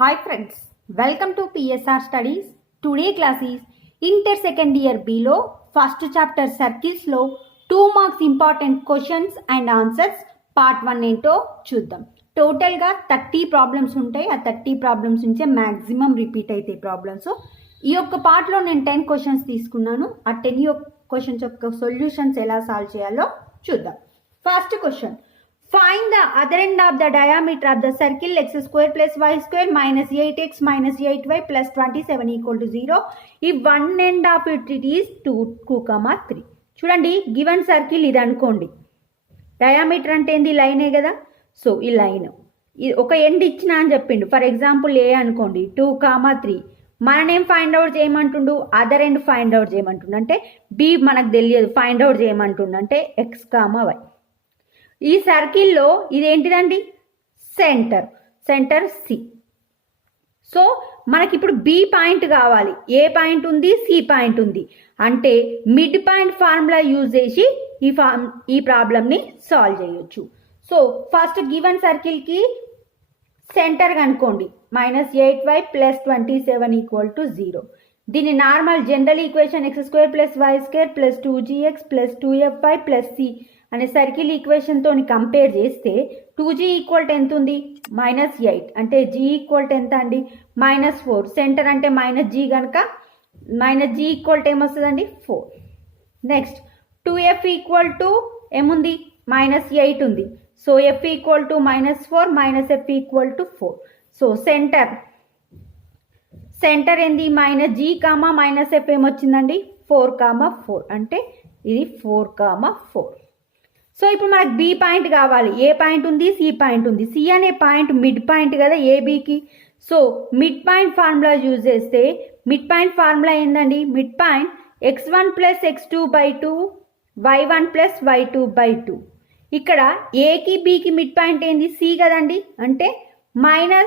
Hi friends, welcome to PSR Studies. Today class is Inter Second Year Below First Chapter Circles లో 2 marks important questions and answers part 1 ఏంటో చూద్దాం. టోటల్గా 30 problems ఉంటాయి. ఆ 30 problems నుంచే maximum repeat అవుతాయి problems. ఈ యొక్క పార్ట్లో నేను 10 క్వశ్చన్స్ తీసుకున్నాను. ఆ 10 క్వశ్చన్స్ యొక్క సొల్యూషన్స్ ఎలా సాల్వ్ చేయాలో చూద్దాం. First question, find the other end of the diameter of the circle x square plus y square minus 8x minus 8y plus 27 equal to 0 if one end of it is 2, 3. చూడండి, given circle ఇది అనుకోండి. Diameter అంటే ఏంది? లైనే కదా. So ఈ line ఒక end ఇచ్చిన అని చెప్పిండు. ఫర్ ఎగ్జాంపుల్ ఏ అనుకోండి, 2, 3. మననేం ఫైండ్ అవుట్ చేయమంటుండు? అదర్ ఎండ్ ఫైండ్ అవుట్ చేయమంటుండు. అంటే బి మనకు తెలియదు, ఫైండ్ అవుట్ చేయమంటుండు. అంటే x, y. ఈ సర్కిల్లో ఇదేంటిదండి? Centre C. సో మనకి ఇప్పుడు బి పాయింట్ కావాలి. ఏ పాయింట్ ఉంది? సి పాయింట్ ఉంది. అంటే మిడ్ పాయింట్ ఫార్ములా యూజ్ చేసి ఈ ప్రాబ్లమ్ని సాల్వ్ చేయొచ్చు. సో ఫస్ట్ గివెన్ సర్కిల్కి సెంటర్ కనుకోండి. -8y + 27 = 0. దీని normal general equation x² + y² + 2gx + 2fy + c అనే సర్కిల్ ఈక్వేషన్తో కంపేర్ చేస్తే 2g ఈక్వల్ ఎంత ఉంది? -8. అంటే g ఈక్వల్ ఎంత అండి? -4. సెంటర్ అంటే -g కనుక -g ఈక్వల్ ఏమొస్తుందండి? 4. నెక్స్ట్ 2f ఈక్వల్ టు ఏముంది? -8 ఉంది. So f equal to -4 -f equal to 4. So centre ఏంది? -g, -f ఏమొచ్చిందండి? 4, 4. అంటే ఇది 4, 4. సో ఇప్పుడు మనకు బి పాయింట్ కావాలి. ఏ పాయింట్ ఉంది? సి పాయింట్ ఉంది. సి అనే పాయింట్ మిడ్ పాయింట్ కదా ఏబికి. So mid point formula use చేస్తే మిడ్ పాయింట్ ఫార్ములా ఏందండి? Mid point x1 + x2/2 y1 + y2/2. ఇక్కడ ఏకి బికి మిడ్ పాయింట్ ఏంది? సి కదండి. అంటే 4,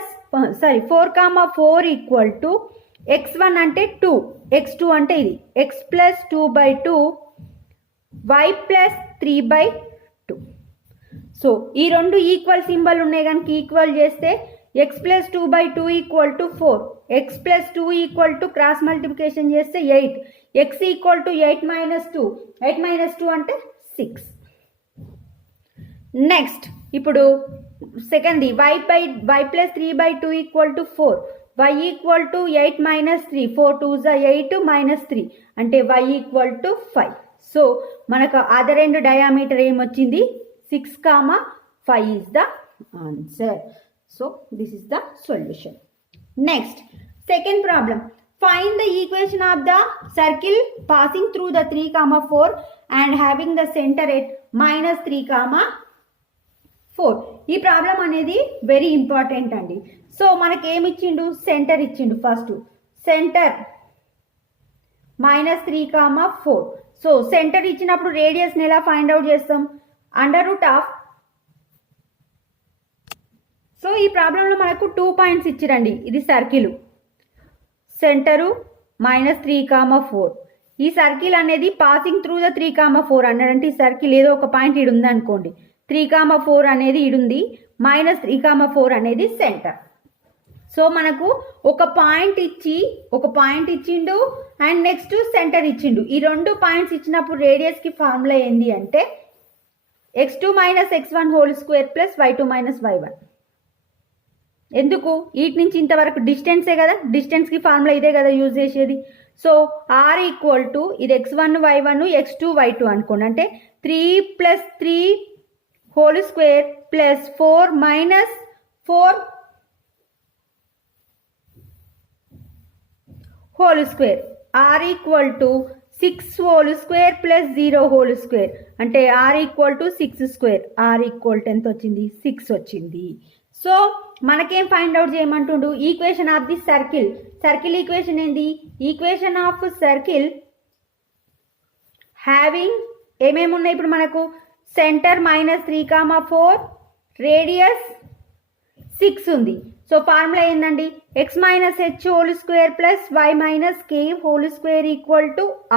4 = x1 అంటే 2, x2 అంటే ఇది x + 2/2 y + 3/2. సో ఈ రెండు ఈక్వల్ సింబల్ ఉన్నాయి కనుక ఈక్వల్ చేస్తే x + 2/2 = 4, x + 2 క్రాస్ మల్టిప్లికేషన్ చేస్తే 8, x = 8 - 2, 8 - 2 అంటే 6. నెక్స్ట్ ఇప్పుడు సెకండ్ y + 3/2 = 4, y = 8 - 3, 4 × 2 = 8 - 3 అంటే y = 5. సో మనకు అదర్ ఎండ్ డయామీటర్ ఏమొచ్చింది? 6, 5 is the answer. So this is the solution. Next, second problem. Find the equation of the circle passing through the 3, 4 and having the center at -3, 4. ఈ problem అనేది very important అండి. So మనకి ఏమి ఇచ్చిండు? Centre ఇచ్చిండు. First centre -3, 4. So centre ఇచ్చినప్పుడు రేడియస్ని ఎలా find out చేస్తాం? √. సో ఈ ప్రాబ్లంలో మనకు 2 పాయింట్స్ ఇచ్చిరండి. ఇది సర్కిల్, సెంటరు -3, 4. ఈ సర్కిల్ అనేది పాసింగ్ త్రూ ద 3, 4 అన్నాడంటే ఈ సర్కిల్ ఏదో ఒక పాయింట్ ఇడు ఉంది అనుకోండి. 3, 4 అనేది ఇడుంది, -3, 4 అనేది సెంటర్. సో మనకు ఒక పాయింట్ ఇచ్చిండు అండ్ నెక్స్ట్ సెంటర్ ఇచ్చిండు. ఈ 2 పాయింట్స్ ఇచ్చినప్పుడు రేడియస్కి ఫార్ములా ఏంది అంటే x2 - x1 2 + y2 - y1. ఎందుకు? వీటి నుంచి ఇంతవరకు డిస్టెన్సే కదా, డిస్టెన్స్కి ఫార్ములా ఇదే కదా యూజ్ చేసేది. సో r = ఇది x1 y1 x2 y2 అనుకోండి. అంటే 3 + 3 2 + 4 - 4 2. r = 6 2 + 0 2. అంటే r = 6². r = ఎంత వచ్చింది? 6 వచ్చింది. సో మనకేం ఫైండ్ అవుట్ చేయమంటుండు? Equation of the circle equation ఏంది? ఈక్వేషన్ ఆఫ్ సర్కిల్ హ్యావింగ్ ఏమేమి ఉన్నాయి ఇప్పుడు మనకు? సెంటర్ -3, 4, రేడియస్ 6 ఉంది. సో ఫార్ములా ఏందండి? x - h2 + y - k2 =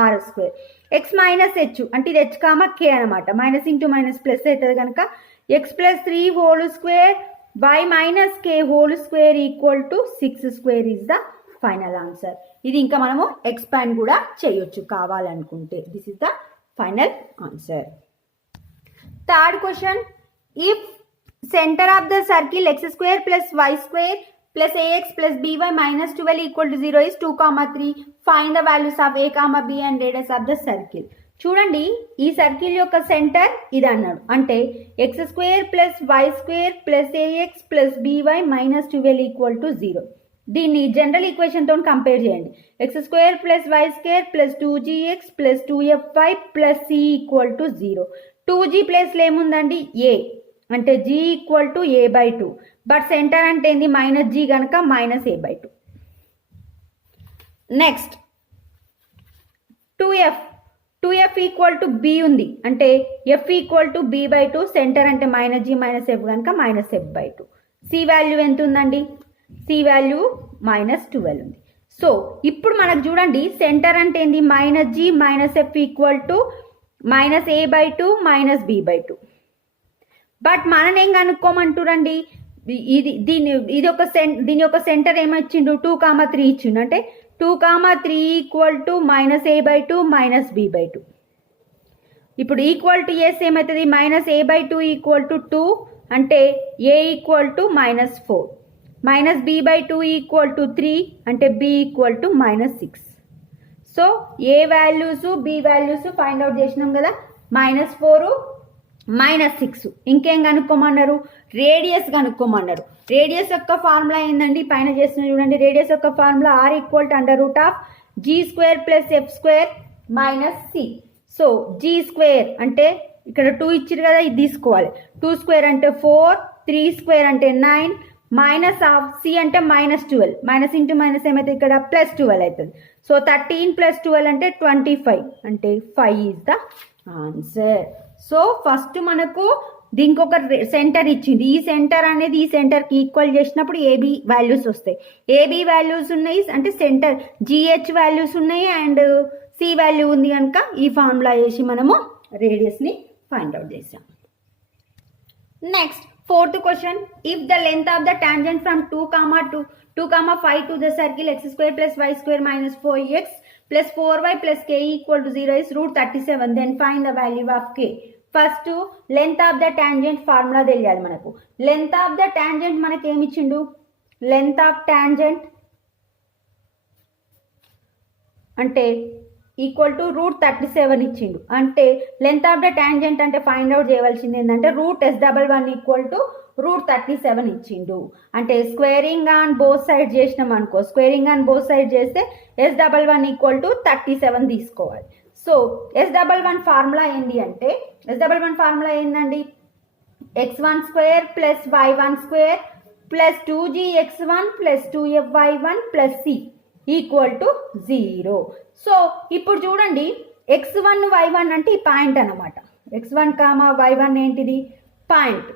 r². x - h అంటే ఇది h, k అనమాట. మైనస్ ఇంటూ మైనస్ ప్లస్ అవుతుంది కనుక x + 3 2 y minus k whole square equal to 6 square is the final answer. ఇది ఇంకా మనము ఎక్స్పాండ్ కూడా చేయొచ్చు కావాలనుకుంటే. This is the final answer. Third question, if centre of the circle x square plus y square plus ax plus by minus 12 equal to 0 is 2, 3. Find the values of a, b and radius of the circle. చూడండి, ఈ circle యొక్క centre ఇది అన్నాడు. అంటే x square plus y square plus ax plus by minus 12 equal to 0. దీన్ని general equation తో compare చేయండి. x square plus y square plus 2gx plus 2fy plus c equal to 0. 2g ప్లేస్లో ఏముందండి a, అంటే g equal to a/2. But centre అంటే ఏంది minus g కనుక minus a/2. Next 2f equal to b ఉంది, అంటే f equal to b/2. Centre అంటే minus g minus f కనుక మైనస్ f/2. c వాల్యూ ఎంత ఉందండి? c వాల్యూ మైనస్ 12 ఉంది. సో ఇప్పుడు మనకు చూడండి, సెంటర్ అంటే ఏంది minus g minus f equal to minus a/2 minus b/2. But మనం ఏం కనుక్కోమంటారండి, దీని యొక్క సెంటర్ ఏమొచ్చిండు 2, 3 ఇచ్చిండు. అంటే 2, 3 equal to minus a/2 minus b/2. ఇప్పుడు ఈక్వల్ టు చేస్తే ఏమవుతుంది, మైనస్ a/2 ఈక్వల్ టు 2, అంటే a equal to minus 4. Minus b/2 equal to 3, అంటే b equal to minus 6. So A values B values find out చేసినాం కదా, minus 4 minus 6. ఇంకేం కనుక్కోమన్నారు? Radius కనుక్కోమన్నారు. రేడియస్ యొక్క ఫార్ములా ఏందండి, పైన చేస్తున్న చూడండి. రేడియస్ యొక్క formula r equal to √g² plus f² minus c. So g square అంటే ఇక్కడ 2 ఇచ్చారు కదా, ఇది తీసుకోవాలి. 2 స్క్వేర్ అంటే 4, 3 స్క్వేర్ అంటే 9, మైనస్ ఆఫ్ c అంటే మైనస్ 12. మైనస్ ఇంటూ మైనస్ ఏమైతే ఇక్కడ ప్లస్ 12 అవుతుంది. సో 13 ప్లస్ 12 అంటే 25, అంటే 5 is the answer. So first మనకు దీనికి ఒక సెంటర్ ఇచ్చింది. ఈ సెంటర్ అనేది ఈ సెంటర్కి ఈక్వల్ చేసినప్పుడు ఏబి వాల్యూస్ వస్తాయి. ఏబి వాల్యూస్ ఉన్నాయి అంటే సెంటర్ జిహెచ్ వాల్యూస్ ఉన్నాయి అండ్ సి వాల్యూ ఉంది కనుక ఈ ఫార్ములా వేసి మనము రేడియస్ని ఫైండ్ అవుట్ చేసాం. Next fourth question, if the length of the tangent from 2, 5 to the circle x square plus y square minus 4x plus 4y plus k equal to 0 is √37, then find the value of k. First length of the tangent formula తెలియాలి మనకు. Length of the tangent మనకి ఏమి ఇచ్చిండు, length of tangent అంటే equal to √37 ఇచ్చిండు. అంటే length of the tangent అంటే find out చేయవలసింది ఏంటంటే √s11 ఈక్వల్ టు √37 ఇచ్చిండు. అంటే స్క్వేరింగ్ ఆన్ బోత్ సైడ్ చేసినాం అనుకో, స్క్వేరింగ్ ఆన్ బోత్ సైడ్ చేస్తే s11 ఈక్వల్ టు 37 తీసుకోవాలి. సో s11 ఫార్ములా ఏంటి అంటే, s11 ఫార్ములా ఏంటండి, x1² plus y1² plus 2gx1 plus 2fy1 plus c equal to 0. So ఇప్పుడు చూడండి, x1 y1 అంటే ఈ పాయింట్ అనమాట. x1, y1 ఏంటిది పాయింట్.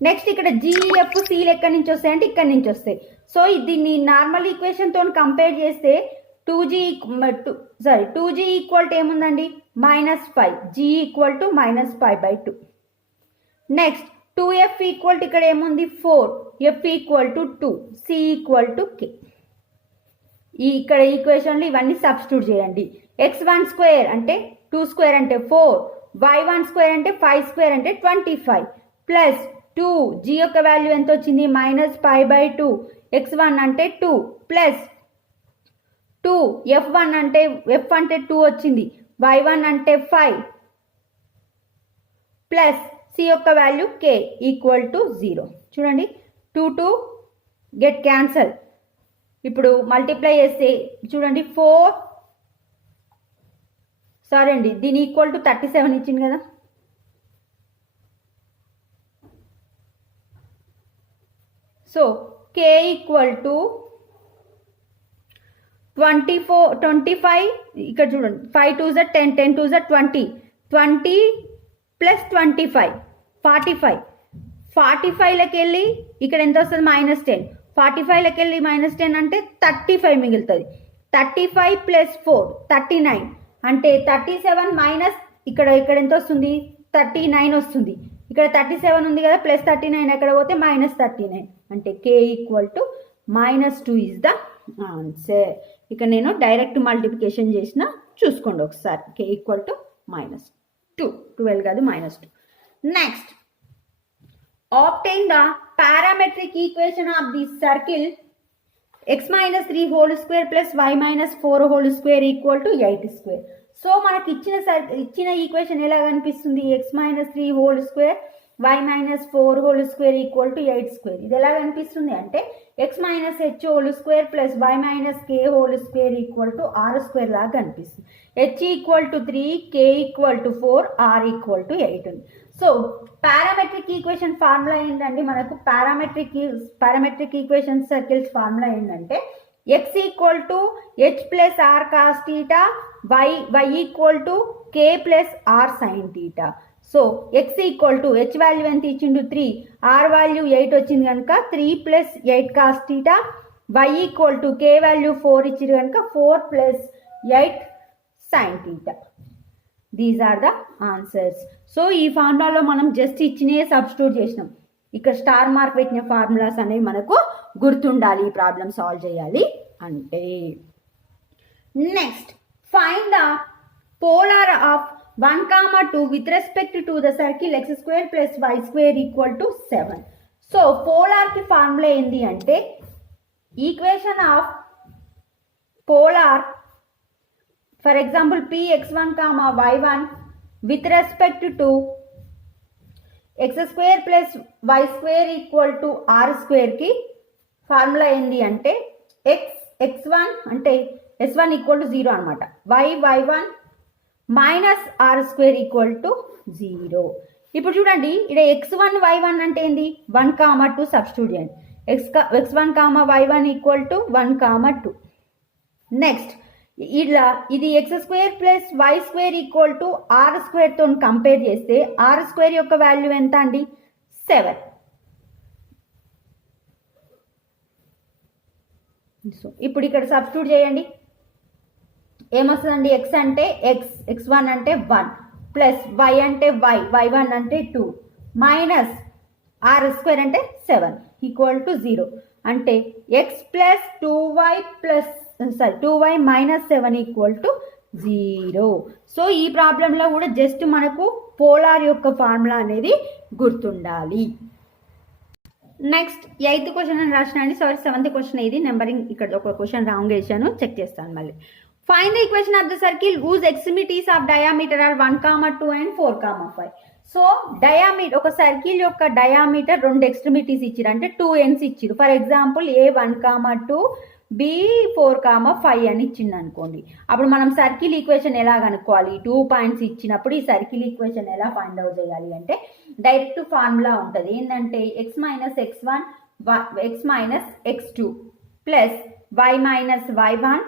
నెక్స్ట్ ఇక్కడ జిఎఫ్ సిలు ఎక్కడి నుంచి వస్తాయి అంటే ఇక్కడి నుంచి వస్తాయి. సో దీన్ని నార్మల్ ఈక్వేషన్ తో కంపేర్ చేస్తే 2g ఈక్వల్ టు ఏముందండి -5, g equal to -5/2. Next 2f equal to ఇక్కడ ఏముంది 4, f equal to 2, c equal to k. ఇక్కడ ఈక్వేషన్లో ఇవన్నీ సబ్స్టిట్యూట్ చేయండి. x1² అంటే 2² అంటే 4, y1² అంటే 5² అంటే 25 ప్లస్ 2, g యొక్క వాల్యూ ఎంత వచ్చింది -5/2, x1 అంటే 2 ప్లస్ 2, f1 అంటే f అంటే 2 వచ్చింది, y1 అంటే 5 ప్లస్ c యొక్క వాల్యూ k ఈక్వల్ టు 0. చూడండి 2 గెట్ క్యాన్సల్. ఇప్పుడు మల్టిప్లై చేస్తే చూడండి 4, సారీ అండి దీని ఈక్వల్ టు 37 ఇచ్చింది కదా. సో k ఈక్వల్ టు 25, ఇక్కడ చూడండి 5 2s 10, 10 2s 20, 20 ప్లస్ 25 45లకి వెళ్ళి ఇక్కడ ఎంత వస్తుంది -10, 45లకి వెళ్ళి -10 అంటే 35 మిగులుతుంది. 35 ప్లస్ 4 39 అంటే 37 మైనస్ ఇక్కడ ఎంత వస్తుంది 39 వస్తుంది. ఇక్కడ 37 ఉంది కదా, ప్లస్ 39 ఎక్కడ పోతే -39, అంటే k equal to -2 is the answer. ఇక్కడ నేను డైరెక్ట్ మల్టిప్లికేషన్ చేసిన, చూసుకోండి ఒకసారి. k ఈక్వల్ టు -2, 12 కాదు -2. Next, obtain the parametric equation of the circle x minus 3 whole square plus y minus 4 whole square equal to 8 square. So మనకి ఇచ్చిన equation ఎలా కనిపిస్తుంది? x minus 3 whole square y minus 4 whole square equal to 8 square. ఇది ఎలా కనిపిస్తుంది అంటే x minus h whole square plus y minus k whole square equal to r square లాగా కనిపిస్తుంది. h equal to 3, k equal to 4, r equal to 8 ఉంది. So parametric equation formula ఏంటండి? మనకు parametric equation circles formula ఏంటంటే x equal to h plus r cos theta, y equal to k plus r sine theta. So x equal to h value ఎంత ఇచ్చిండు? 3, r value 8 వచ్చింది కనుక 3 plus 8 cos theta, y equal to k value 4 ఇచ్చింది కనుక 4 plus 8 sine theta. These are the answers. So ఈ ఫార్ములాలో మనం just ఇచ్చినే substitute చేసినాం. ఇక్కడ స్టార్ మార్క్ పెట్టిన ఫార్ములాస్ అనేవి మనకు గుర్తుండాలి ఈ ప్రాబ్లమ్ సాల్వ్ చేయాలి అంటే. Next, find the polar of 1, 2 with respect to the circle x square plus y square equal to 7. So పోలార్కి ఫార్ములా ఏంటి అంటే equation of polar, for example px1, y1 with respect to x square plus y square equal to r square కి formula ఏంటి అంటే x1 అంటే s1 equal to 0 అనమాట, y1 minus r square equal to 0. ఇప్పుడు చూడండి, ఇక్కడ x1 y1 అంటే ఏంటి? 1, 2 సబ్స్టిట్యూట్ చేయండి. x1, y1 equal to 1, 2. Next, ఇలా ఇది x square plus y square equal to r square తో కంపేర్ చేస్తే r స్క్వేర్ యొక్క వాల్యూ ఎంత అండి? 7. సో ఇప్పుడు ఇక్కడ సబ్స్టిట్యూట్ చేయండి, ఏమొస్తుందండి? x అంటే x1 అంటే 1 ప్లస్ y అంటే y1 అంటే 2 మైనస్ r స్క్వేర్ అంటే 7 ఈక్వల్ టు 0. అంటే x plus 2y minus 7 equal to 0. So ఈ ప్రాబ్లంలో కూడా జస్ట్ మనకు పోలార్ యొక్క ఫార్ములా అనేది గుర్తుండాలి. నెక్స్ట్ 8th క్వశ్చన్ అని రాసినండి, సారీ 7th క్వశ్చన్. ఇది నెంబరింగ్ ఇక్కడ ఒక క్వశ్చన్ రాంగ్ వేసాను, చెక్ చేస్తాను మళ్ళీ. Find the equation of the circle whose extremities of diameter are 1, 2 and 4, 5. So diameter, ఒక సర్కిల్ యొక్క డయామీటర్ 2 ఎక్స్ట్రిమిటీస్ ఇచ్చిరు అంటే 2 ends ఇచ్చిరు. ఫర్ ఎగ్జాంపుల్ A 1, 2 B 4, 5 అని ఇచ్చింది అనుకోండి. అప్పుడు మనం సర్కిల్ ఈక్వేషన్ ఎలా కనుక్కోవాలి? 2 పాయింట్స్ ఇచ్చినప్పుడు ఈ సర్కిల్ ఈక్వేషన్ ఎలా ఫైండ్ అవుట్ చేయాలి అంటే డైరెక్ట్ ఫార్ములా ఉంటుంది. ఏంటంటే x minus x1 x minus x2 plus y minus y1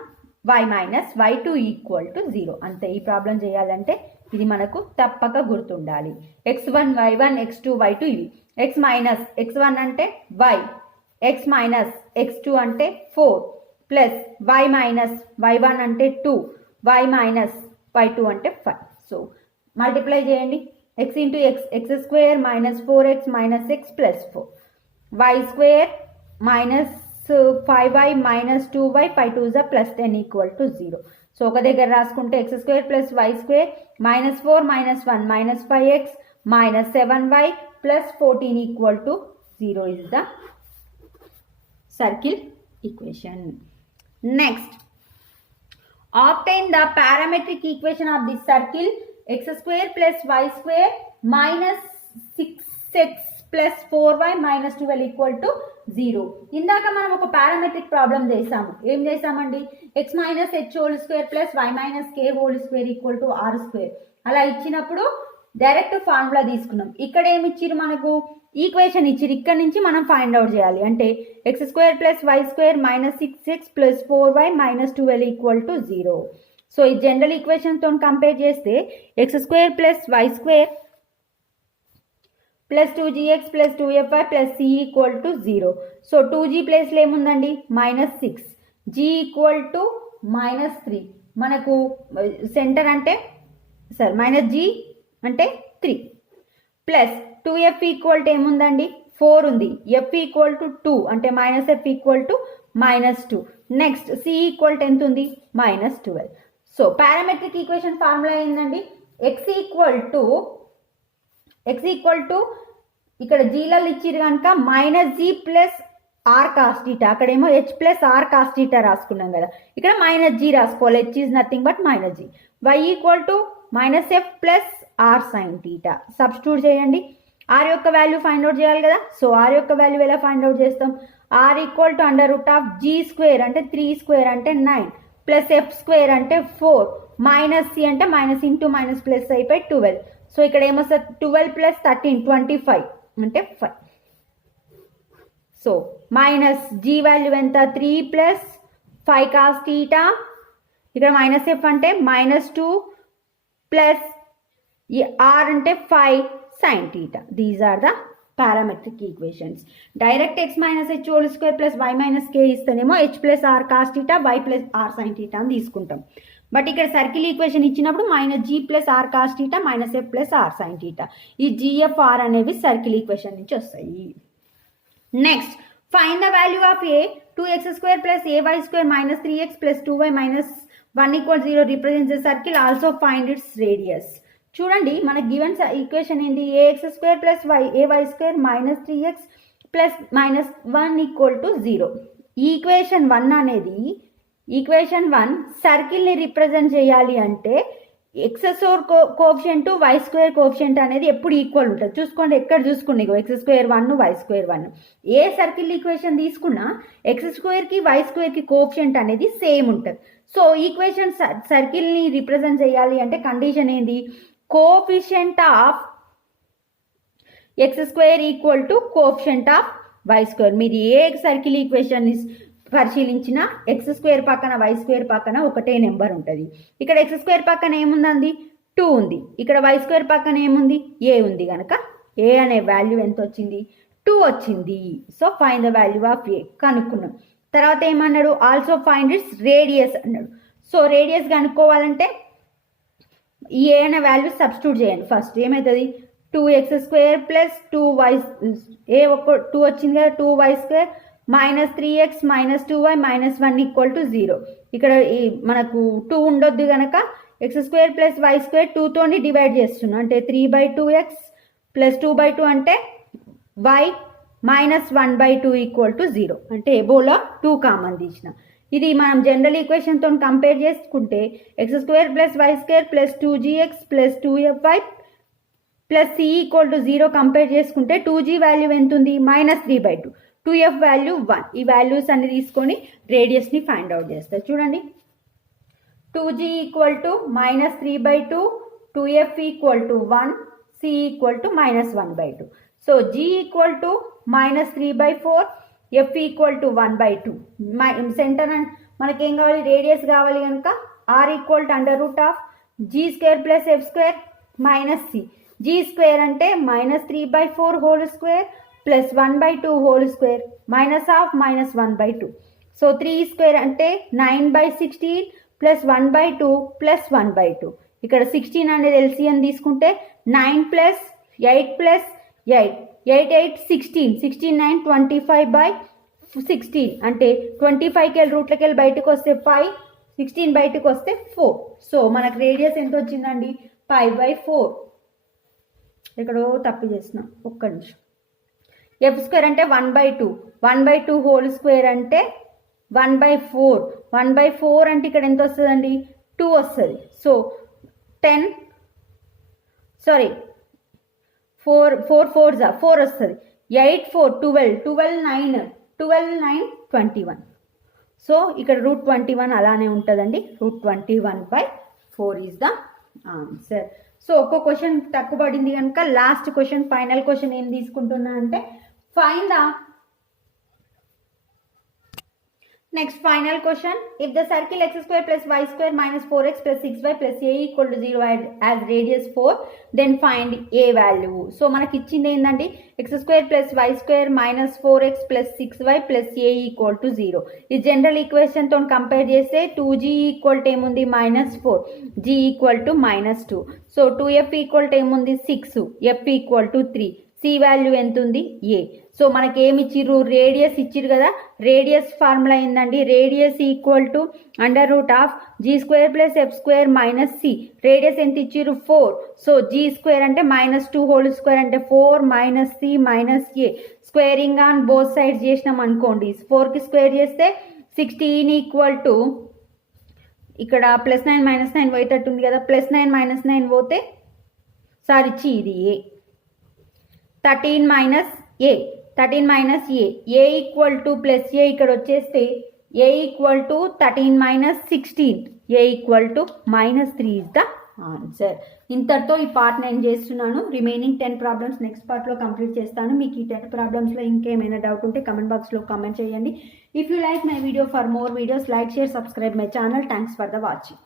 y minus y2 equal to 0. అంతే. ఈ ప్రాబ్లం చేయాలంటే ఇది మనకు తప్పక గుర్తుండాలి. x1 y1 x2 y2 ఇవి. x మైనస్ x1 అంటే y, x మైనస్ x2 అంటే 4 ప్లస్ y మైనస్ y1 అంటే 2, y మైనస్ y2 అంటే 5. సో మల్టిప్లై చేయండి. x into x square minus 4x minus x plus 4, y square minus 5y minus 2y, 5 2 plus 10 equal to 0. So ఒక దగ్గర రాసుకుంటే x square plus y square minus 4 minus 1 minus 5x minus 7y plus 14 equal to 0 is the circle equation. Next, obtain the parametric equation of the circle x square plus y square minus 6x plus 4y minus 12 equal to 0. ఇందాక మనం ఒక parametric problem చేసాము. ఏం చేసామండి? x minus h whole square plus y minus k whole square equal to r square అలా ఇచ్చినప్పుడు direct formula తీసుకున్నాం. ఇక్కడ ఏమి ఇచ్చిరు? మనకు ఈక్వేషన్ ఇచ్చిరు. ఇక్కడ నుంచి మనం ఫైండ్ అవుట్ చేయాలి. అంటే x square plus y square minus 6x plus 4y minus 12 equal to 0. So ఈ జనరల్ ఈక్వేషన్తో కంపేర్ చేస్తే x square plus y square plus 2gx plus 2fy plus c equal to 0. So 2g ప్లేస్లో ఏముందండి? Minus 6, g equal to minus 3. మనకు centre అంటే minus g అంటే 3 plus 2f equal to ఏముందండి 4 ఉంది, f equal to 2 అంటే minus f equal to -2. Next c equal to ఎంత ఉంది -12. సో పారామెట్రిక్ ఈక్వేషన్ ఫార్ములా ఏంటండి, x ఈక్వల్ టు ఇక్కడ జీలలో ఇచ్చిరు కనుక -g ప్లస్ r cos θ, అక్కడేమో h ప్లస్ r cos θ రాసుకున్నాం కదా, ఇక్కడ -g రాసుకోవాలి, h is nothing but -g. y equal to -f plus r sin θ substitute చేయండి. r యొక్క వాల్యూ ఫైండ్ అవుట్ చేయాలి కదా, సో r యొక్క వాల్యూ ఎలా ఫైండ్ అవుట్ చేస్తాం, r ఈక్వల్ టు √g² అంటే 3² అంటే 9 ప్లస్ f స్క్వేర్ అంటే 4 మైనస్ c అంటే మైనస్ ఇంటూ మైనస్ ప్లస్ అయిపోయి 12. సో ఇక్కడ ఏమొస్తుంది 12 ప్లస్ 13 25 అంటే 5. సో మైనస్ g వాల్యూ ఎంత 3 ప్లస్ 5 cos θ, ఇక్కడ మైనస్ f అంటే -2 ప్లస్ r అంటే 5 sin θ. These are the parametric equations. Direct x minus h whole square plus y minus k ఇస్తేనేమో h plus r cos θ y plus r sin θ అని తీసుకుంటాం. But ఇక్కడ circle equation ఇచ్చినప్పుడు -g plus r cos θ -f plus r sin θ, ఈ gf r అనేవి circle equation నుంచి వస్తాయి. Next find the value of a 2x² plus ay² minus 3x plus 2y minus 1 = 0 represents the circle, also find its radius. చూడండి మనకి given equation ఏంటి, ax² plus ay² minus 3x plus -1 = 0. Equation 1 అనేది equation 1 సర్కిల్ని represent చేయాలి అంటే x² coefficient y² coefficient అనేది ఎప్పుడు equal ఉంటుంది. చూసుకోండి ఎక్కడ చూసుకోండి, x² 1 y² 1. A circle equation తీసుకున్నా x²కి y²కి కోఎఫిషియంట్ అనేది సేమ్ ఉంటుంది. సో ఈక్వేషన్ సర్కిల్ని రిప్రజెంట్ చేయాలి అంటే కండిషన్ ఏంటి, coefficient of x² equal to coefficient of y². మీరు ఏ సర్కిల్ ఈక్వేషన్ పరిశీలించిన x² పక్కన y² పక్కన ఒకటే నెంబర్ ఉంటుంది. ఇక్కడ x² పక్కన ఏముందండి 2 ఉంది, ఇక్కడ y² పక్కన ఏముంది a ఉంది, కనుక a అనే వాల్యూ ఎంత వచ్చింది 2 వచ్చింది. So find the value of a కనుక్కున్నాం. తర్వాత ఏమన్నాడు, ఆల్సో ఫైండ్ ఇట్స్ రేడియస్ అన్నాడు. సో రేడియస్ కనుక్కోవాలంటే ఈ a అనే వాల్యూ సబ్స్టిట్యూట్ చేయండి. ఫస్ట్ ఏమవుతుంది 2x² ప్లస్ 2y, a ఒక 2 వచ్చింది కదా, 2y² minus 3x minus 2y minus 1 = 0. ఇక్కడ మనకు 2 ఉండొద్దు కనుక x² ప్లస్ y² 2 తోని డివైడ్ చేస్తున్నాం, అంటే 3/2x ప్లస్ 2/2 అంటే y minus 1/2 = 0. అంటే ఎబోలో 2 కామన్ తీసిన. ఇది మనం జనరల్ ఈక్వేషన్ తో కంపేర్ చేసుకుంటే x² plus y² plus 2gx plus 2fy plus c = 0 compare చేసుకుంటే 2g వాల్యూ ఎంత ఉంది -3/2, 2f వాల్యూ 1. ఈ వాల్యూస్ అన్ని తీసుకొని రేడియస్ని ఫైండ్ అవుట్ చేస్తారు. చూడండి 2g = -3/2, 2f = 1, c = -1/2. So g = -3/4, f = 1/2. Centre మనకేం కావాలి, రేడియస్ కావాలి కనుక r = √g² plus f² minus c. g² అంటే -3/4 whole square plus 1/2 whole square minus half minus 1/2. So 3² అంటే 9/16 ప్లస్ 1/2 ప్లస్ 1/2. ఇక్కడ 16 అనేది LCM తీసుకుంటే 9 ప్లస్ 8 ప్లస్ 8, 8 8 16, 16 9 25/16 అంటే 25కి రూట్లకి వెళ్ళి బయటకు వస్తే 5, 16 బయటకు వస్తే 4. సో మనకు రేడియస్ ఎంత వచ్చిందండి 5/4. ఇక్కడ తప్పు చేసిన, ఒక్క నిమిషం. f² అంటే 1/2, 1/2 హోల్ స్క్వేర్ అంటే 1/4, 1/4 అంటే ఇక్కడ ఎంత వస్తుందండి 2 వస్తుంది. సో 10 సారీ 4 4 4 వస్తుంది, 8 4 12, 12 9, 12 9 21. సో ఇక్కడ √21 అలానే ఉంటుందండి, √21/4 ఈజ్ ద ఆన్సర్. సో ఒక్కో క్వశ్చన్ తక్కువ పడింది కనుక లాస్ట్ క్వశ్చన్ ఫైనల్ క్వశ్చన్ ఏం తీసుకుంటున్నా అంటే find the next final question, if the circle x² plus y² minus 4x plus 6y plus a = 0 as radius 4, then find a value. So మనకి ఇచ్చింది ఏంటంటే x² plus y² minus 4x plus 6y plus a = 0. ఈ general equation తో compare చేస్తే 2g = ఏముంది -4, g = -2. So 2f = ఏముంది 6, f = 3, c C value ఎంత ఉంది ఏ. సో మనకి ఏమి ఇచ్చిర్రు, రేడియస్ ఇచ్చిర్రు కదా, రేడియస్ ఫార్ములా ఏందండి, radius equal to √g² + f² - c. Radius ఎంత ఇచ్చిర్రు 4. సో g² అంటే -2² అంటే 4 - c - a. Squaring on both sides చేసినాం అనుకోండి, 4కి స్క్వేర్ చేస్తే 16 ఈక్వల్ టు ఇక్కడ +9 - 9 పోయేటట్టుంది కదా, +9 - 9 పోతే సారీ ఇది A. 13 - a equal to plus A ఇక్కడ వచ్చేస్తే A equal to 13 - 16, A equal to -3 is the answer. ఇంతటితో ఈ పార్ట్ నేను చేస్తున్నాను. రిమైనింగ్ 10 ప్రాబ్లమ్స్ నెక్స్ట్ పార్ట్లో కంప్లీట్ చేస్తాను. మీకు ఈ 10 ప్రాబ్లమ్స్లో ఇంకేమైనా డౌట్ ఉంటే కమెంట్ బాక్స్లో కామెంట్ చేయండి. If you like my video, for more videos like, share, subscribe my channel. Thanks for the watching.